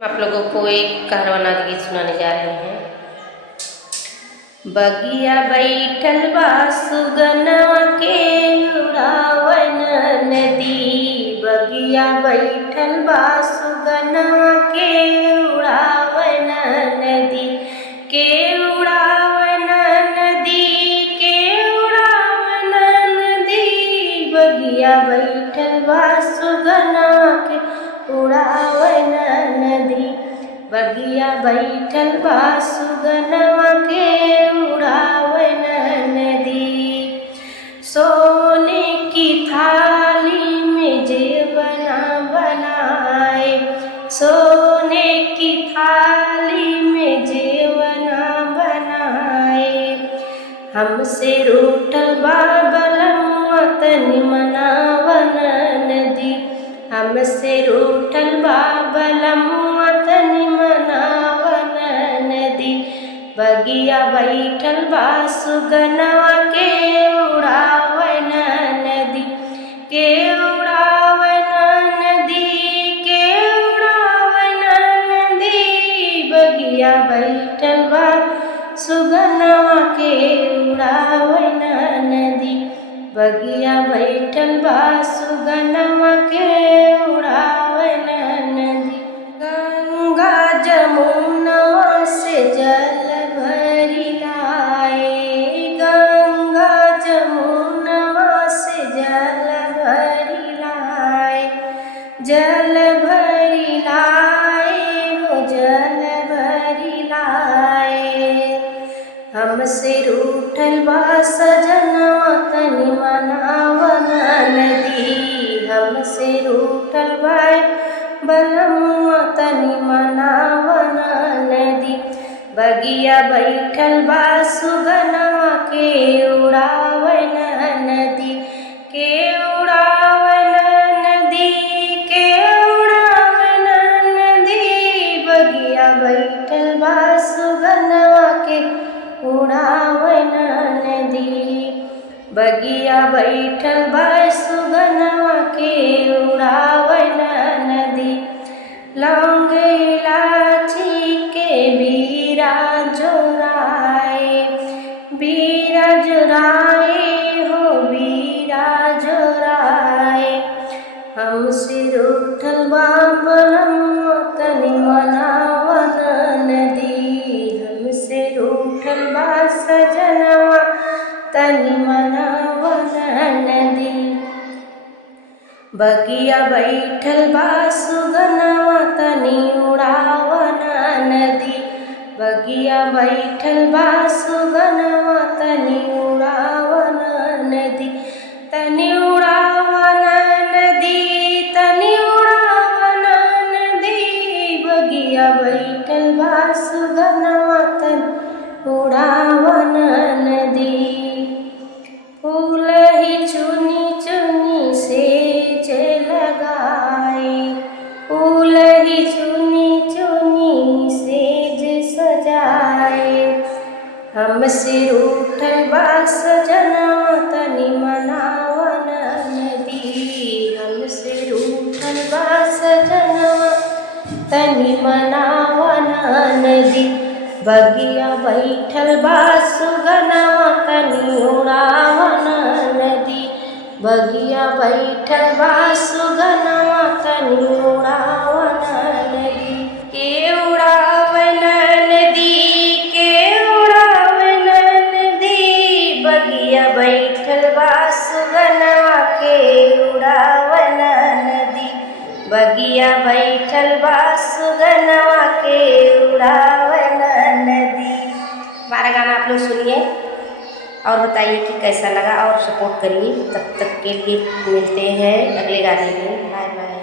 आप लोगों को एक कहरवाना गीत सुनाने जा रहे हैं। बगिया बैठल बा सुगनवा के उड़ावन नदी, बगिया बैठल बा सुगनवा के उड़ावन नदी, के उड़ावन नदी, के उड़ावन नदी, बगिया बैठल बा सुगनवा के उड़ावन नदी, बगिया बैठल बा सुगनवा के उड़ावन नदी। सोने की थाली में जेवना बनाए, सोने की थाली में जेवना बनाए, हमसे रूठल बा बलमुआ तनि मनावन नदी, हमसे रूठल बा बलमुआ तनि मनावन नदी, बगिया बैठल बा सुगनवा के उड़ावन नदी, के उड़ावन नदी, के उड़ावन नदी, बगिया बैठल बा सुगनवा के उड़ावन नदी, बगिया बैठल बा सुगनवा के उड़ावन नदी। गंगा जमुनवा से जल भरी लाए, गंगा जमुनवा से जल भरी लाए, जल भरी लाए हो जल भरी लाए, हमसे रूठल बा सजनवा तनि मनावन नदी, हमसे रूठल बा बलमुआ तनि मनावन नदी, बगिया बैठल बा सुगनवा के उड़ावन नदी, के उड़ावन नदी, के उड़ावन नदी, बगिया बैठल बा सुगनवा के उड़ावन नदी, बगिया बैठल बा सुगनवा के उड़ावन नदी। लौंग इलायची के बीरा जोराए, बीरा जोराए हो बीरा जोराए, हमसे रूठल बा बलमुआ तनि मनावन नदी, हमसे रूठल बा सजनवा तनि मनावन नदी, बगिया बैठल बा सुगनवा तनि उड़ावन नदी, बगिया बैठल बा सुगनवा तनि उड़ावन नदी, तनि उड़ावन नदी, तनि उड़ावन नदी, बगिया बैठल बा सुगनवा तनि उड़ावन नदी। फूल ही चुनी चुनी सेज लगाए, फूल ही चुनी चुनी सेज सजाए, हमसे रूठल बा सजनवा तनि मनावन नदी, हमसे रूठल बा सजनवा तनि मनावन नदी, बगिया बैठल बा सुगनवा तनि उड़ावन नदी, बगिया बैठल बा सुगनवा तनि उड़ावन नदी, के उड़ावन नदी, के उड़ावन नदी, बगिया बैठल बा सुगनवा के उड़ावन नदी, बगिया बैठल बा सुगनवा के उड़ावन नदी। हमारा गाना आप लोग सुनिए और बताइए कि कैसा लगा और सपोर्ट करिए। तब तक के लिए मिलते हैं अगले गाने में।